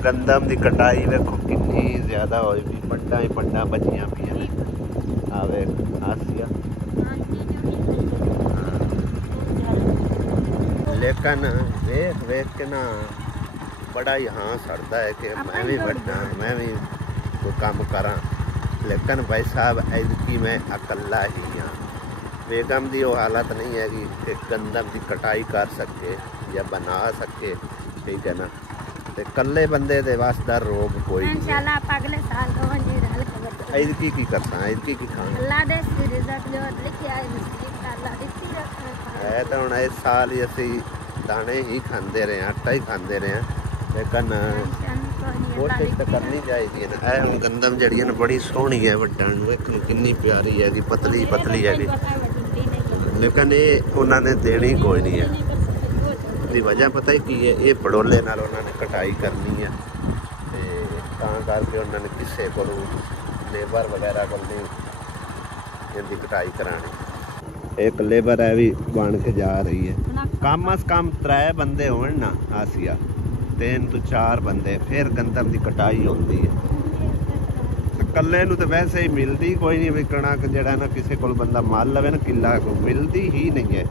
गंदम की कटाई वेखो कितनी ज्यादा होई भी, पट्टा ही पट्टा बचियां पियां ने। आ वेख आसिया, लेकिन वेख वेख के ना बड़ा ही हाँ सड़ता है कि मैं भी बड़ा, मैं भी कोई काम करा। लेकिन भाई साहब ऐदकी मैं अकेला ही हाँ। बेगम की वो हालत नहीं है कि गंदम की कटाई कर सके या बना सके, ठीक है ना। ते कल्ले बंदे दे वास्ते रोग कोई नहीं। इंशाल्लाह अगले साल ऐदकी की करता, ऐदकी की खाना अल्लाह दे रिज़्क़ जो लिखिया है अल्लाह दित्ती है। तो हुण इस साल ही असी दाने ही खाते रहे, आटा ही खाते रहे, लेकिन कोशिश तो करनी चाहिए ना। यह हम गंदम जी बड़ी सोहनी है, वड्डण कितनी प्यारी है, पतली पतली है, लेकिन ये उन्होंने देनी कोई नहीं है। इसकी वजह पता ही की है, ये पड़ोले नाल उन्होंने कटाई करनी है, तो करके उन्होंने किसी को लेबर वगैरह को नहीं इनकी कटाई करानी। एक लेबर है भी बन के जा रही है। कम अज कम 3 बंदे हो ना आसिया, 3 तो 4 बंदे, फिर गंदम की कटाई होती है। कल्ले नूं तो वैसे ही मिलती कोई नहीं भी, कणक जड़ा ना किसी को बंदा माल लवे ना किला को मिलती ही नहीं है,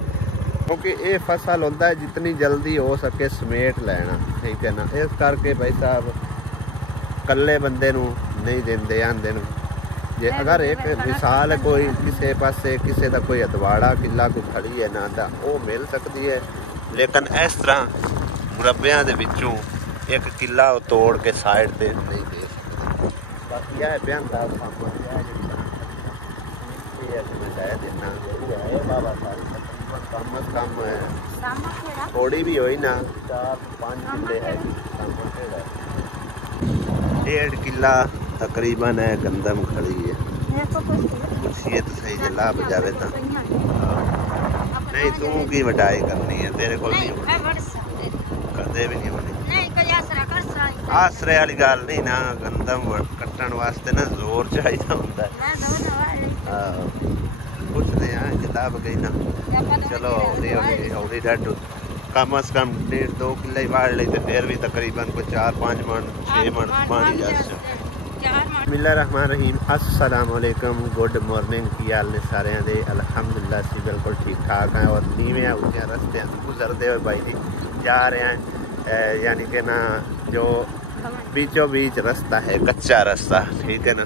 क्योंकि ये फसल होता है जितनी जल्दी हो सके समेट लेना, ठीक है ना। इस करके भाई साहब कल्ले बंदे नूं नहीं देंदे आंदे नूं। जे अगर एक मिसाल कोई किसी पासे किसी का कोई अदवाड़ा किला को खड़ी है ना, तो वो मिल सकती है, लेकिन इस तरह मुरब्बियां दे विचों एक किला तोड़ के साइड पे नहीं दे सकते। बाकी यह बयान का बाबा कम अज कम थोड़ी भी हुई ना 4-5 किले है, 1.5 किला तकरीबन है गंदम खड़ी है। पूछिए तो सही जे लाभ जावे तो नहीं, तू की वडाई करनी है, तेरे को नहीं कदे भी नहीं होनी। आसरे वाली गल नहीं ना, गंदम कट्टन वास्ते ना जोर चाहिए होंदा है। पुछते हैं जे लाभ गई ना, चलो हौली डाडू कम अज कम 1.5-2 किले ही वाड़ ली, तो फिर भी तकरीबन कोई 4-5 मन 6 मन पानी जा सकता। बिस्मिल्लाहिर्रहमानिर्रहीम, अस्सलाम वालेकुम, गुड मॉर्निंग। की हाल ने सारे दे? अल्हम्दुलिल्लाह सी बिल्कुल ठीक ठाक हैं। और नीवें ऊँचे रस्ते गुजरते हुए भाई जी जा रहे हैं, यानी कि ना जो बीचों बीच रास्ता है, कच्चा रास्ता, ठीक है ना।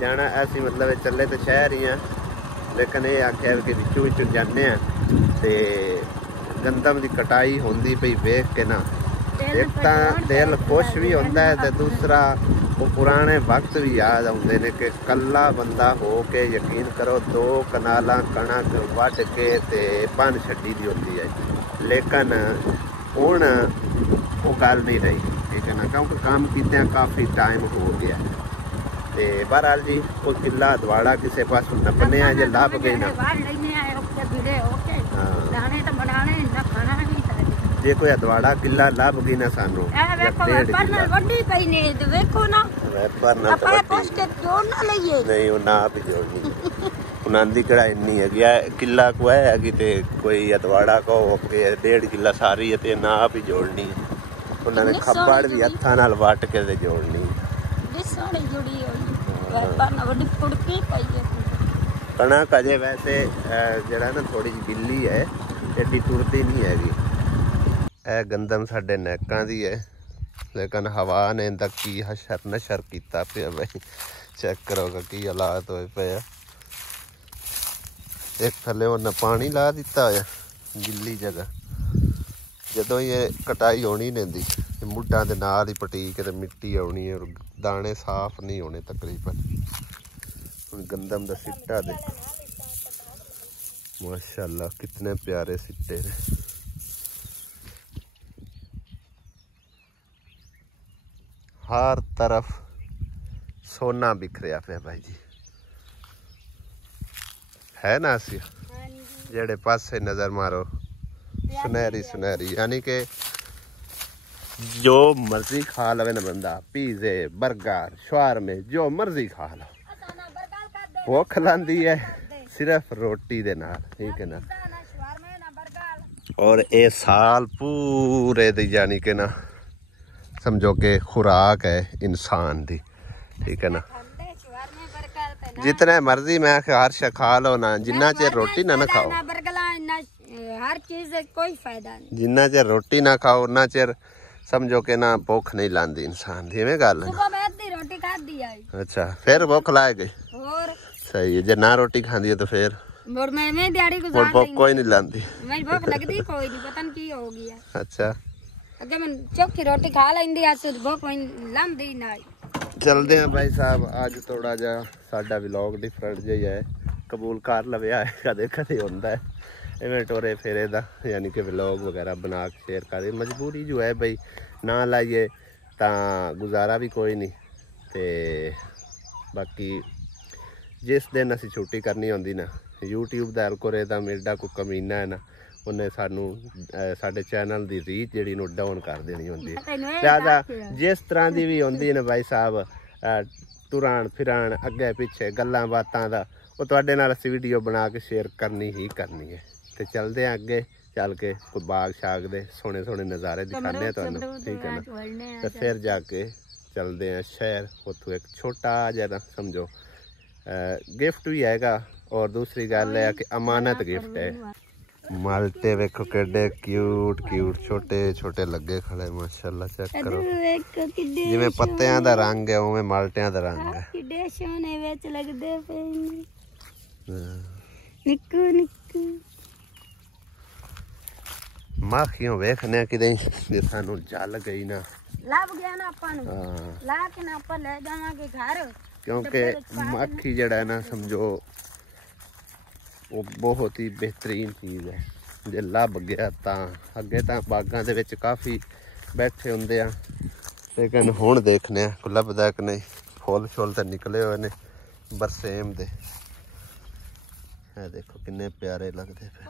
जाना ऐसी मतलब चले तो शहर ही हैं, लेकिन ये आख्या कि बिचों बिचों जाने हैं तो गंदम की कटाई होंदी पई वेख के ना एक तो दिल खुश भी होता है, तो दूसरा वो पुराने वक्त भी याद आते हैं कि कला बंदा हो के यकीन करो 2 कनालां कणक वढ़ के ते बन छड्डी दी होती है, लेकिन हुण वो गल नहीं रही, ठीक है ना, क्योंकि काम कीते काफ़ी टाइम हो गया। तो बहरहाल जी कोई किला दवाड़ा किसी पास नपने जो लाभ गए ना, जे कोई अदवाड़ा किला लाभ गई ना सानू नहीं वो ना भी जोड़नी उन्होंने कड़ा इन्नी है किला को है कि कोई अदवाड़ा को 1.5 किला सारी है, ना भी जोड़नी है उन्होंने खब्बड़ भी हथा नाल वट के जोड़नी। कणक अजे वैसे जरा ना थोड़ी जी गिल्ली है, एडी टुरती नहीं हैगी। यह गंदम साडे नैकां दी है, लेकिन हवा ने इंदा की हशर नशर किया पिया भाई, चेक करोगा की हालात होए पे। एक थले उन्हें पानी ला दिता है गिल्ली जगह, जदों ये कटाई होनी नहीं दी मुड्ढां दे नाल ही पटीक ते मिट्टी आनी है और दाने साफ नहीं होने तकरीबन। गंदम दा सिट्टा देखो माशाअल्लाह कितने प्यारे सिट्टे ने। हर तरफ सोना बिखरिया पे भाई जी, है ना आसिया? जेड़े पासे नजर मारो सुनहरी सुनहरी, यानी कि जो मर्जी खा लवे ना बंदा, पिज़्ज़े बर्गर शवारमे जो मर्जी खा लो, भुख लांदी है सिर्फ रोटी दे नाल, ठीक है ना। और ये साल पूरे दी यानी कि ना समझो कि खुराक है इंसान दी, ठीक है ना। जितने मर्जी मैं हर शे खा लो ना, जिन्ना चेर रोटी ना खाओ, हर चीज कोई फायदा नहीं। जिन्ना चेर रोटी ना खाओ उन्ना चेर समझो कि ना भुख नहीं लांदी इंसान दी, इवें गल है। सुबह मैं आधी रोटी खादी आई। अच्छा, फिर भुख लाए गई। और सही है, जे ना रोटी खांदी है तो फिर और मैं दिहाड़ी गुजार भुख कोई नहीं लांदी। मैं भुख लगदी कोई नहीं, पता नहीं की हो गया। अच्छा, अगे मैं चोखी रोटी खा लेंदी आज से भुख लांदी ना। चलते हैं भाई साहब, अज थोड़ा जा साडा व्लॉग डिफरेंट जिहा है, कबूल कर लविया है, कदे कदे होंदा है इवें टोरे फेरे दा, यानी कि व्लॉग वगैरह बना के शेयर कर। मजबूरी जो है भाई, ना लाइए तां गुजारा भी कोई नहीं। ते बाकी जिस दिन असी छुट्टी करनी होंदी ना, यूट्यूब दा एल्गोरिथम एडा कोई कमीना है ना, उन्हें सानू साडे चैनल दी रीच जिहड़ी नु डाउन कर देनी होंदी है। लिहाजा जिस तरह दी भी होंदी है ना भाई साहब, तुरान फिरान अगे पिछे गल्लां बातां दा, वो तुहाडे नाल असीं वीडियो बना के शेयर करनी ही करनी है। तो चलते हैं अगे, चल के कोई बाग शाग दे सोहने सोहने नज़ारे दिखाने तुहानू, ठीक है ना। तो फिर जाके चलते हैं शहर, उत्थों एक छोटा जिहा ना समझो गिफ्ट भी आएगा, और दूसरी गल है कि अमानत गिफ्ट है। माल्टे वेखो केडे क्यूट क्यूट छोटे छोटे लगे खड़े, माशाल्लाह चेक करो, जिवें पत्तियां दा रंग है उवें माल्टियां दा रंग है। किडे सोहने विच लगदे पे निक्कू निक्कू। माखियों वेखने किदें जे सानू जल गई ना, ਲੱਭ ਗਿਆ ਨਾ ਆਪਾਂ ਨੂੰ, ਲਾ ਕੇ ਨਾ ਆਪਾਂ ਲੈ ਜਾਵਾਂਗੇ ਘਰ, क्योंकि माखी जड़ा है ना समझो वो बहुत ही बेहतरीन चीज़ है। जे लभ गया तां अगे तां बागां दे विच काफ़ी बैठे होंदे आ, लेकिन हुण देखने कोई लभदा कि नहीं। फुल शुल तो निकले हुए ने बरसेम दे, देखो किन्ने प्यारे लगदे पे।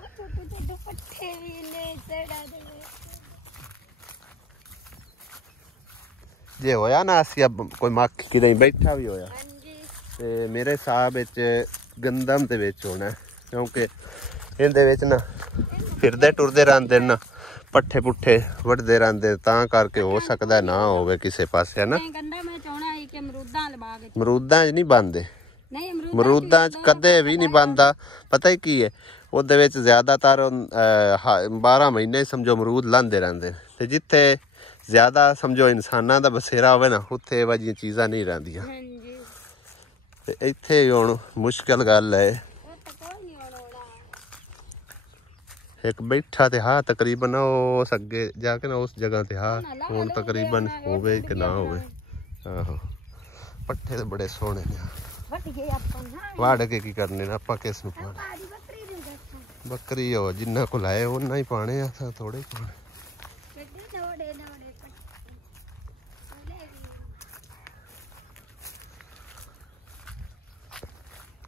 जे होया ना असी अब कोई माखी कि बैठा भी होया ते मेरे हिसाब गंदम दे विच होना, क्योंकि इहदे विच ना फिरदे टुरदे रहिंदे ना, पट्ठे पुट्ठे वड्डदे रहिंदे, तां करके हो सकदा ना होवे किसे पासे, है ना। मरूदां च नहीं बनदे, मरूदां च कदे भी नहीं बनदा। पता ही की है, ਉਹਦੇ ਵਿੱਚ ਜ਼ਿਆਦਾਤਰ 12 ਮਹੀਨੇ ਸਮਝੋ ਅਮਰੂਦ ਲਾਂਦੇ ਰਹਿੰਦੇ, ਤੇ ਜਿੱਥੇ ਜ਼ਿਆਦਾ ਸਮਝੋ ਇਨਸਾਨਾਂ ਦਾ ਬਸੇਰਾ ਹੋਵੇ ਨਾ, ਉੱਥੇ ਇਹੋ ਜਿਹੀਆਂ ਚੀਜ਼ਾਂ ਨਹੀਂ ਰਹਿੰਦੀਆਂ। ਤੇ ਇੱਥੇ ਹੁਣ ਮੁਸ਼ਕਿਲ ਗੱਲ ਹੈ, ਇੱਕ ਬੈਠਾ ਤੇ ਹਾਂ ਤਕਰੀਬਨ ਉਸ ਅੱਗੇ ਜਾ ਕੇ ਨਾ ਉਸ ਜਗ੍ਹਾ ਤੇ ਹਾਂ ਹੁਣ ਤਕਰੀਬਨ ਹੋਵੇ ਕਿ ਨਾ ਹੋਵੇ। ਆਹੋ ਪੱਠੇ ਤੇ ਬੜੇ ਸੋਹਣੇ ਨੇ, ਵਾੜ ਕੇ ਕੀ ਕਰਨੇ ਨੇ ਆਪਾਂ, ਕਿਸ ਨੂੰ ਪਾਣੇ। बकरी हो जिन्ना को लाए उन्ना ही पाने, थोड़े पाने।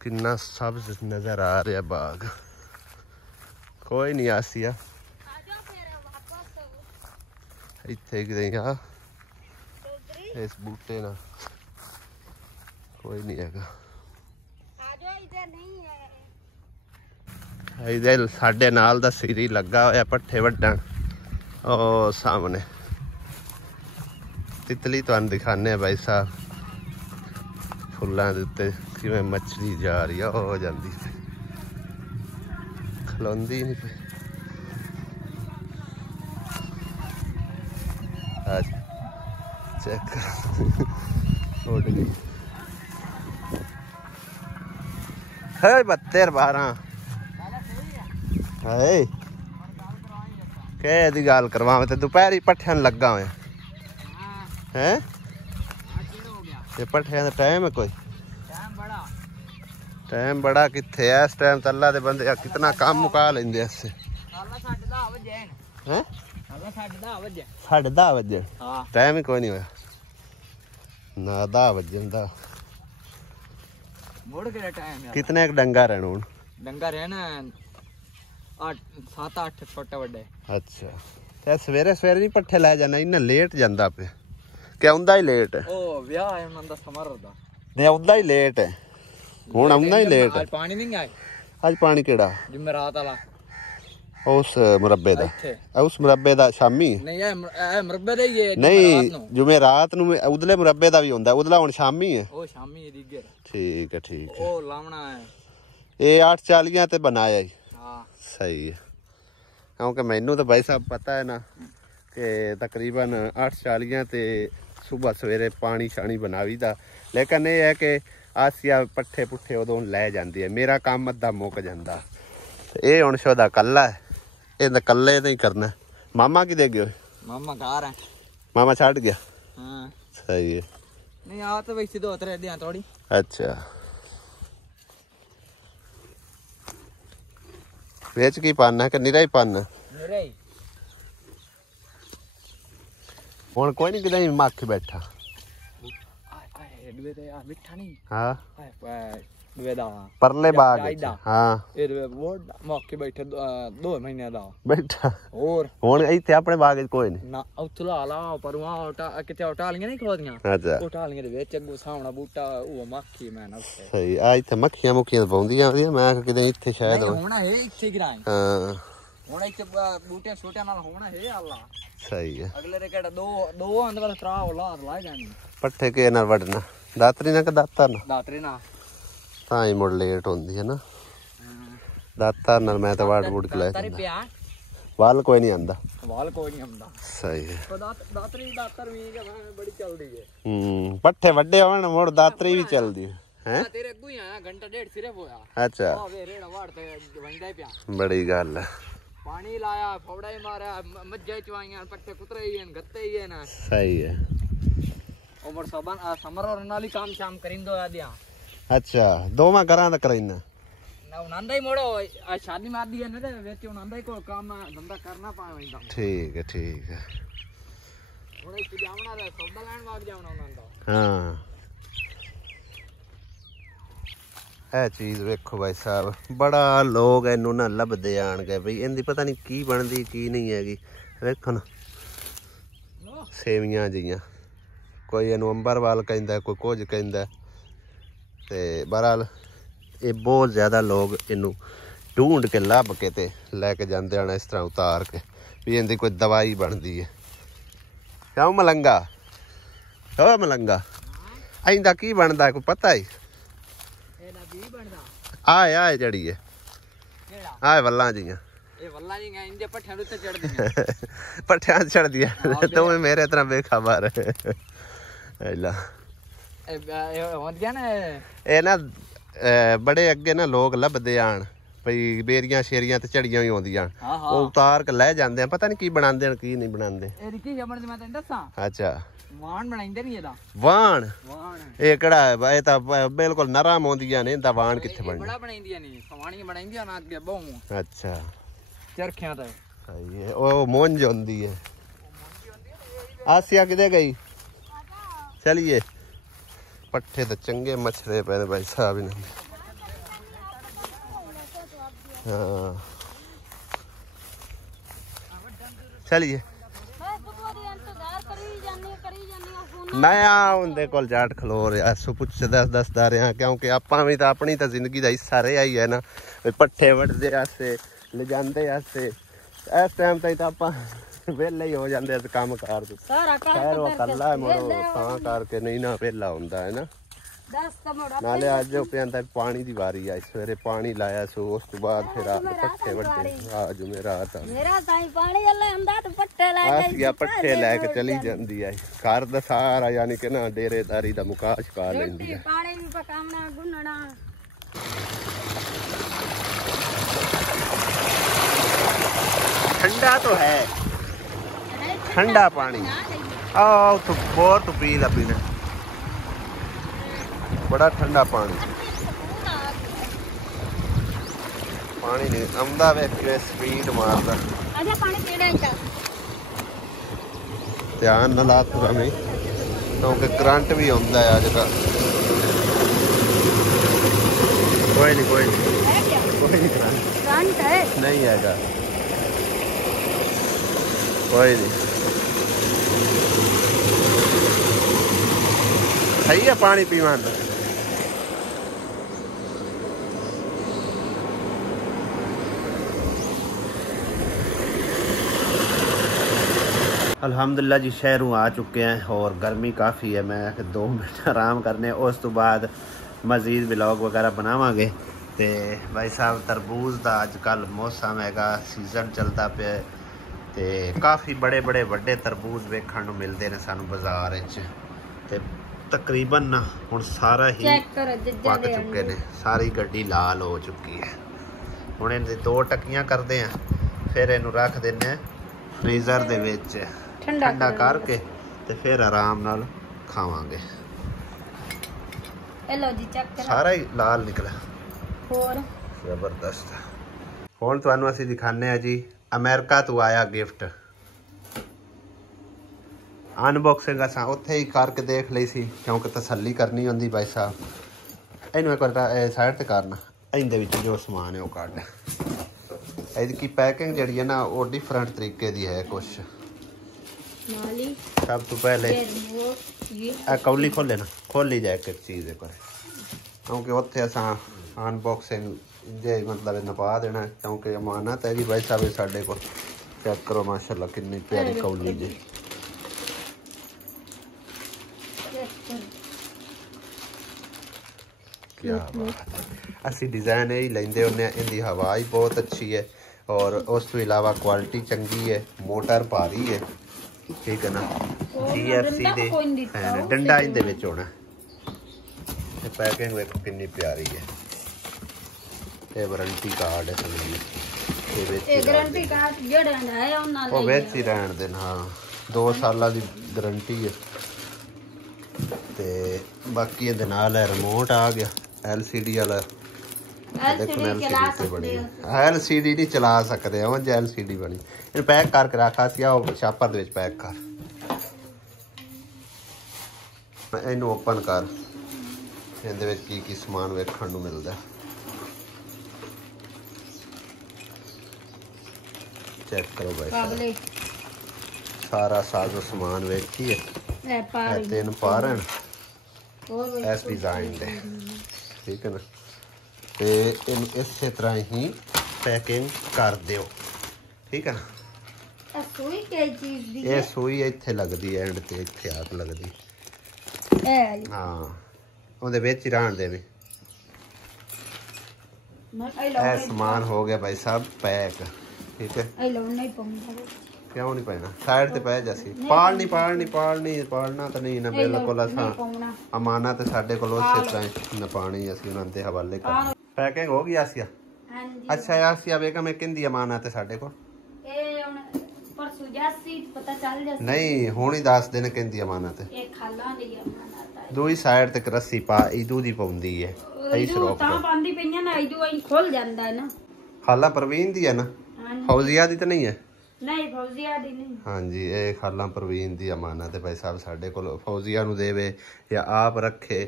किन्ना सब्ज नजर आ रहा बाग। कोई नहीं आसिया इत्थे इस बूटे ना कोई नहीं है। इधर साडे नाल दा सिरी लगा होया पट्ठे वड्डण, ओ सामने तितली तुहानू दिखाने भाई साहब, फुल्लां दे उत्ते किवें मछली जा रही है, हो जांदी खलोंदी नहीं पे। चेक कर उड़ गई है 72-12 की गल करवा दोपहर ही पट्ठिया लगा हुआ है। पट्ठिया का टाइम है कोई टाइम बड़ा किथे है इस टाइम तो अल्लाह दे बंदे कितना काम मुका लेंदे इससे। 10:30 बजे टाइम ही कोई नहीं होया ना 10 बजे कितने एक डंगा रहना हूँ डंगा रहना 7-8 छोटे बड़े। अच्छा ते सवेरे सवेरे नहीं पट्ठे लै जाना, इन्ना लेट जांदा पे कि आउंदा ही लेट है। ओ विआह है उनदा समर दा नहीं आउंदा ही लेट है, हुण आउंदा ही लेट है। आज पानी नहीं आया, आज पानी केड़ा जुमेरात वाला ਉਸ ਮੁਰੱਬੇ ਦਾ ਇੱਥੇ ਉਸ ਮੁਰੱਬੇ ਦਾ ਸ਼ਾਮੀ ਨਹੀਂ ਇਹ ਮੁਰੱਬੇ ਦਾ ਹੀ ਹੈ ਨਹੀਂ ਜਿਵੇਂ ਰਾਤ ਨੂੰ ਉਧਲੇ ਮੁਰੱਬੇ ਦਾ ਵੀ ਹੁੰਦਾ ਉਧਲਾ ਹੁਣ ਸ਼ਾਮੀ ਹੈ ਉਹ ਸ਼ਾਮੀ ਦੀ ਗਿਰ ਠੀਕ ਹੈ ਉਹ ਲਾਉਣਾ ਹੈ ਇਹ 8:40 ਤੇ ਬਣਾਇਆ ਜੀ ਹਾਂ ਸਹੀ ਹੈ ਕਿਉਂਕਿ ਮੈਨੂੰ ਤਾਂ ਭਾਈ ਸਾਹਿਬ ਪਤਾ ਹੈ ਨਾ ਕਿ ਤਕਰੀਬਨ 8:40 ਤੇ ਸਵੇਰ ਸਵੇਰੇ ਪਾਣੀ ਛਾਣੀ ਬਣਾਵੀਦਾ ਲੇਕਿਨ ਇਹ ਹੈ ਕਿ ਆਸੀਆ ਪੱਠੇ ਪੁੱਠੇ ਉਦੋਂ ਲੈ ਜਾਂਦੀ ਹੈ ਮੇਰਾ ਕੰਮ ਅੱਧਾ ਮੁੱਕ ਜਾਂਦਾ ਇਹ ਹੁਣ ਸ਼ੋਦਾ ਕੱਲਾ ਹੈ ਇਹ ਕੱਲੇ ਨਹੀਂ ਕਰਨਾ ਮਾਮਾ ਕੀ ਦੇ ਗਏ ਮਾਮਾ ਘਰ ਹੈ ਮਾਮਾ ਛੱਡ ਗਿਆ ਹਾਂ ਸਹੀ ਹੈ ਨਹੀਂ ਆ ਤਾਂ ਵੈਸੇ ਦੋ ਤਰੇ ਦਿਆਂ ਥੋੜੀ ਅੱਛਾ ਵੇਚ ਕੀ ਪਾਣਾ ਕਿ ਨਿਰਾ ਹੀ ਪਾਣਾ ਮੇਰੇ ਹੀ ਹੁਣ ਕੋਈ ਨਹੀਂ ਕਿਦਾਂ ਮੱਖ ਬੈਠਾ ਆਏ ਡਵੇ ਤੇ ਆ ਮਿੱਠਾ ਨਹੀਂ ਹਾਂ ਆਏ ਡਵੇ ਦਾ ਪਰਲੇ ਬਾਗ ਹਾਂ ਇਹ ਡਵੇ ਬਹੁਤ ਮੱਖ ਬੈਠੇ 2 ਮਹੀਨੇ ਦਾ ਬੈਠਾ ਹੋਰ ਹੁਣ ਇੱਥੇ ਆਪਣੇ ਬਾਗ 'ਚ ਕੋਈ ਨਹੀਂ ਨਾ ਉਤਲਾ ਲਾ ਪਰਵਾ ਕਿਤੇ ਉਟਾਲੀਆਂ ਨਹੀਂ ਖੋਦੀਆਂ ਅੱਛਾ ਉਟਾਲੀਆਂ ਦੇ ਵਿੱਚ ਅੱਗੋਂ ਸਾਹਮਣਾ ਬੂਟਾ ਉਹ ਮੱਖੀ ਮੈਂ ਨਾ ਉੱਥੇ ਸਹੀ ਆ ਇੱਥੇ ਮੱਖੀਆਂ ਮੁੱਖੀਆਂ ਪਾਉਂਦੀਆਂ ਵਧੀਆ ਮੈਂ ਕਿਤੇ ਇੱਥੇ ਸ਼ਾਇਦ ਹੋਣਾ ਹੈ ਇੱਥੇ ਗਿਰਾਏ ਹਾਂ ਹੁਣ ਇੱਥੇ ਬੂਟੇ ਛੋਟਿਆਂ ਨਾਲ ਹੋਣਾ ਹੈ ਅੱਲਾ ਸਹੀ ਹੈ ਅਗਲੇ ਦੇ ਕਿਹੜਾ ਦੋ ਅੰਦਰ ਤਰਾ ਉਹ ਲਾ ਜਾਣੀ ਪੱਠੇ ਕੇ ਨਾਲ ਵੱਢਣਾ ਦਾਤਰੀ ਨਾਲ ਕਿ ਦਾਤਾਰ ਨਾਲ ਦਾਤਰੇ ਨਾ ਤਾਂ ਹੀ ਮੁੜ ਲੇਟ ਹੁੰਦੀ ਹੈ ਨਾ ਦਾਤਾਰ ਨਾਲ ਮੈਂ ਤਾਂ ਵੜ ਕੇ ਲੈ ਦਾਤਰੀ ਪਿਆ ਵਾਲ ਕੋਈ ਨਹੀਂ ਆਂਦਾ ਵਾਲ ਕੋਈ ਨਹੀਂ ਆਉਂਦਾ ਸਹੀ ਹੈ ਦਾਤਰ ਵੀ ਬੜੀ ਚੱਲਦੀ ਹੈ ਪੱਠੇ ਵੱਡੇ ਹੋਣ ਮੁੜ ਦਾਤਰੀ ਵੀ ਚੱਲਦੀ ਹੈ ਤੇਰੇ ਅੱਗੂ ਹੀ ਆਇਆ ਘੰਟਾ ਡੇਢ ਸਿਰੇ ਹੋਇਆ ਅੱਛਾ ਉਹ ਵੇ ਰੇੜਾ ਵਾੜ ਤੇ ਵੰਦਾ ਹੀ ਪਿਆ ਬੜੀ ਗੱਲ ਹੈ ਪਾਣੀ ਲਾਇਆ ਫੌੜਾ ਹੀ ਮਾਰਿਆ ਮੱਝਾਂ ਚਵਾਈਆਂ ਪੱਠੇ ਕੁਤਰੇ ਹੀ ਹਨ ਗੱਤੇ ਹੀ ਹਨ ਸਹੀ ਹੈ ਉਮਰ ਸਬਨ ਸਮਰ ਔਰ ਨਾਲ ਹੀ ਕੰਮ ਸ਼ਾਮ ਕਰਿੰਦੋ ਆ ਦਿਆਂ ਅੱਛਾ ਦੋਵਾਂ ਘਰਾਂ ਦਾ ਕਰਾਈਨਾ ਨਾ ਉਹਨਾਂ ਹੀ ਮੋੜੋ ਸ਼ਾਦੀ ਮਾਰਦੀ ਹੈ ਨਾ ਤੇ ਵਿੱਚ ਉਹਨਾਂ ਹੀ ਕੋਈ ਕੰਮ ਧੰਦਾ ਕਰਨਾ ਪਾਉਂਦਾ ਠੀਕ ਹੈ ਹੁਣ ਇੱਥੇ ਜਾਵਣਾ ਦਾ ਸੌਦਾ ਲੈਣ ਵਾਗ ਜਾਵਣਾ ਉਹਨਾਂ ਦਾ ਹਾਂ ਇਹ ਚੀਜ਼ ਵੇਖੋ ਭਾਈ ਸਾਹਿਬ ਬੜਾ ਲੋਕ ਇਹਨੂੰ ਨਾ ਲੱਭਦੇ ਆਣਗੇ ਬਈ ਇਹਦੀ ਪਤਾ ਨਹੀਂ ਕੀ ਬਣਦੀ ਕੀ ਨਹੀਂ ਹੈਗੀ ਵੇਖੋ ਨਾ ਸੇਵੀਆਂ ਜੀਆਂ ਕੋਈ ਇਹਨੂੰ ਅੰਬਰਵਾਲ ਕਹਿੰਦਾ ਕੋਈ ਕੁਝ ਕਹਿੰਦਾ ਤੇ ਬਹਰਾਲ ਇਹ ਬਹੁਤ ਜ਼ਿਆਦਾ ਲੋਕ ਇਹਨੂੰ ਢੂੰਡ ਕੇ ਲੱਭ ਕੇ ਤੇ ਲੈ ਕੇ ਜਾਂਦੇ ਹਨ ਇਸ ਤਰ੍ਹਾਂ ਉਤਾਰ ਕੇ ਵੀ ਇਹਦੀ ਕੋਈ ਦਵਾਈ ਬਣਦੀ ਹੈ ਕਿਉਂ ਮਲੰਗਾ ਹੋ ਮਲੰਗਾ ਇਹਦਾ ਕੀ ਬਣਦਾ ਕੋਈ ਪਤਾ ਹੀ ਆਏ ਜੜੀ ਹੈ ਆਏ ਵੱਲਾਂ ਜੀਆਂ ਇਹ ਵੱਲਾਂ ਜੀਆਂ ਇੰਦੇ ਪੱਠਿਆਂ ਦੇ ਉੱਤੇ ਚੜਦੀਆਂ ਪੱਠਿਆਂ ਤੇ ਚੜਦੀਆਂ ਤੂੰ ਮੇਰੇ ਤਰ੍ਹਾਂ ਬੇਖਬਰ ਐਲਾ ਇਹ ਹੁੰਦੀਆਂ ਨਾ ਇਹ ਨਾ ਬੜੇ ਅੱਗੇ ਨਾ ਲੋਕ ਲੱਭਦੇ ਆਣ ਭਈ ਬੇਰੀਆਂ ਸ਼ੇਰੀਆਂ ਤੇ ਝੜੀਆਂ ਵੀ ਆਉਂਦੀਆਂ ਉਹ ਉਤਾਰ ਕੇ ਲੈ ਜਾਂਦੇ ਆ ਪਤਾ ਨਹੀਂ ਕੀ ਬਣਾਉਂਦੇ ਨੇ ਕੀ ਨਹੀਂ ਬਣਾਉਂਦੇ ਇਹ ਕੀ ਜਮਣ ਮੈਂ ਤੈਨੂੰ ਦੱਸਾਂ ਅੱਛਾ ਵਾਣ ਬਣਾਉਂਦੇ ਨਹੀਂ ਇਹਦਾ ਵਾਣ ਇਹ ਕਿਹੜਾ ਇਹ ਤਾਂ ਬਿਲਕੁਲ ਨਰਮ ਆਉਂਦੀਆਂ ਨੇ ਇਹਦਾ ਵਾਣ ਕਿੱਥੇ ਬਣਨਾ ਬੜਾ ਬਣਾਉਂਦੀਆਂ ਨਹੀਂ ਸਵਾਣੀਆਂ ਬਣਾਉਂਦੀਆਂ ਨਾ ਅੱਗੇ ਬਹੁ ਅੱਛਾ ਚਰਖਿਆਂ ਤੇ ਸਹੀ ਹੈ ਉਹ ਮੁੰਝ ਹੁੰਦੀ ਹੈ ਆਸਿਆ ਕਿਤੇ ਗਈ ਚਲਿਏ ਪੱਠੇ ਤਾਂ ਚੰਗੇ ਮਛਰੇ ਪਏ ਨੇ ਭਾਈ ਸਾਹਿਬ ਇਹਨਾਂ ਦੇ ਹਾਂ ਚਲਿਏ ਨया उनके कोल जाट खलो रहा सो कुछ दसदा रहा क्योंकि आपां भी तो अपनी तो जिंदगी का हिस्सा रहा ही है ना पट्ठे वढ़दे आस्ते ले जांदे आस्ते इस टाइम तक तो आपां वेले ही हो जाते काम कार खैर वो कल्ला मुड़ो तां करके नहीं ना वेला हुंदा है ना नाले अज पे पानी की वारी है सवेरे पानी लाया सो उस तो बाद फिर पट्ठे वढ़दे आज रात पट्ठे लैके चली जाती है घर दा सारा यानी कि ना डेरेदारी दा मुका छका लैंदी है ठंडा तो है ठंडा पानी आओ तो बोर तो पी ला पीना बड़ा ठंडा पानी पानी नहीं आंदा वे किवें स्पीड मारदा ध्यान नाल ला तू रमी क्योंकि करंट भी आंदा है अजकल कोई नहीं करंट है नहीं हैगा कोई नहीं सही है पानी पीवा अल्हम्दुलिल्लाह जी शहरों आ चुके हैं और गर्मी काफ़ी है। मैं 2 मिनट आराम करने उस तो बाद मज़ीद व्लॉग वगैरह बनावांगे। तो भाई साहब तरबूज का अजकल मौसम हैगा, सीजन चलता पे ते काफ़ी बड़े बड़े वड्डे तरबूज वेखण नूं मिलते हैं सानूं बाज़ार ते तकरीबन ना हुण सारा ही पक चुके ने, सारी गड्डी लाल हो चुकी है। हुण इहदी 2 टक्कियां करते हैं, फिर इनू रख देने फ्रीज़र दे विच ठंडा करके ते फिर आराम नाल खावांगे। लो जी चेक करो, सारा ही लाल निकला, और जबरदस्त। हुण तुहानूं असीं दिखाने जी अमेरिका तो आया गिफ्ट। अनबॉक्सिंग असां उत्थे ही करके देख लई सी क्योंकि तसल्ली करनी होंदी भाई साहब। इनू एक बार साइड ते करना, इहदे विच जो समान है वो कढ। इसकी पैकिंग जी है ना वो डिफरेंट तरीके की है कुछ। सब तो पहले कौली खोले ना, खोली जाए एक चीज़ एक बार क्योंकि उत्थे असां अनबॉक्सिंग जे मतलब नपा देना क्योंकि अमानत है जी भाई साहब साडे को। चेक करो माशाल्लाह कितनी प्यारी कौली जी। क्या बात है, असी डिज़ाइन ही लेंदे होने। इनकी हवा ही बहुत अच्छी है और उस तो इलावा क्वालिटी चंगी है, मोटर भारी है, ठीक है ना। GFC दे डंडा इहदे विच होना। पैकिंग देखो कितनी प्यारी है। ये वारंटी कार्ड है समझिए, गारंटी कार्ड जेड़ा है उन्हां वो विच ही रहण देन। हाँ 2 साल की गारंटी है। ते बाकी ये नाल है रिमोट आ गया LCD वाला। देखो LCD बनी है, LCD नहीं चला सकते हो जो LCD बनी। इन पैक करके रखा सी वो छापर दे विच पैक कर। इनू ओपन कर, इहदे विच की समान वेखण नूं मिलदा। चेक करो भाई सारा साजो समान वेखिए। 3 पारण इस डिज़ाइन दे, ठीक है ना। ते इन इस तरह ही पैकिंग कर दियो, ठीक है ना। ये सूई इत्थे लगदी है, एंड ते इत्थे आग लगदी। हाँ उहदे विच ही रहण देवी। सामान हो गया भाई साहब पैक, ठीक है। क्यों नहीं पहना, साइड ते पै जासी। पालनी पालना तो नहीं ना बिल्कुल। असां अमानत साडे कोल उसे तरह नपानी असीं उन्हां दे हवाले कर। पैकिंग हो गई आसिया? अच्छा आसिया बेगम किंदी अमानत है साडे कोल? नहीं हुण ही 10 दिन किंदी अमानत है? दूई साइड ते रस्सी पा ईदू दी पौंदी है। खाला परवीन दी है ना, फौजिया दी तो नहीं है? नहीं फौजिया दी नहीं। हाँ जी ये खाला परवीन दी अमानत है भाई साहब साडे कोल। फौजिया नूं देवे या आप रखे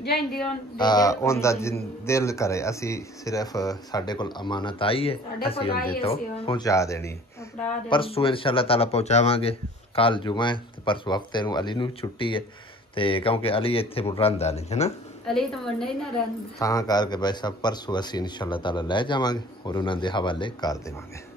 उनदा दिल करे, असी सिर्फ साडे कोल अमानत आई है असी उनदे तो पहुंचा देनी है। परसों इंशाल्लाह ताला पहुंचावांगे। कल जुमा है ते परसों हफ्ते नूं अली नूं छुट्टी है ते क्योंकि अली इत्थे मुड़ रहिंदा नहीं है ना, अली तो वंडे ही ना रहिंदा तां करके भाई साहब परसों असी इंशाल्लाह ताला लै जावांगे और उन्हां दे हवाले कर देवांगे।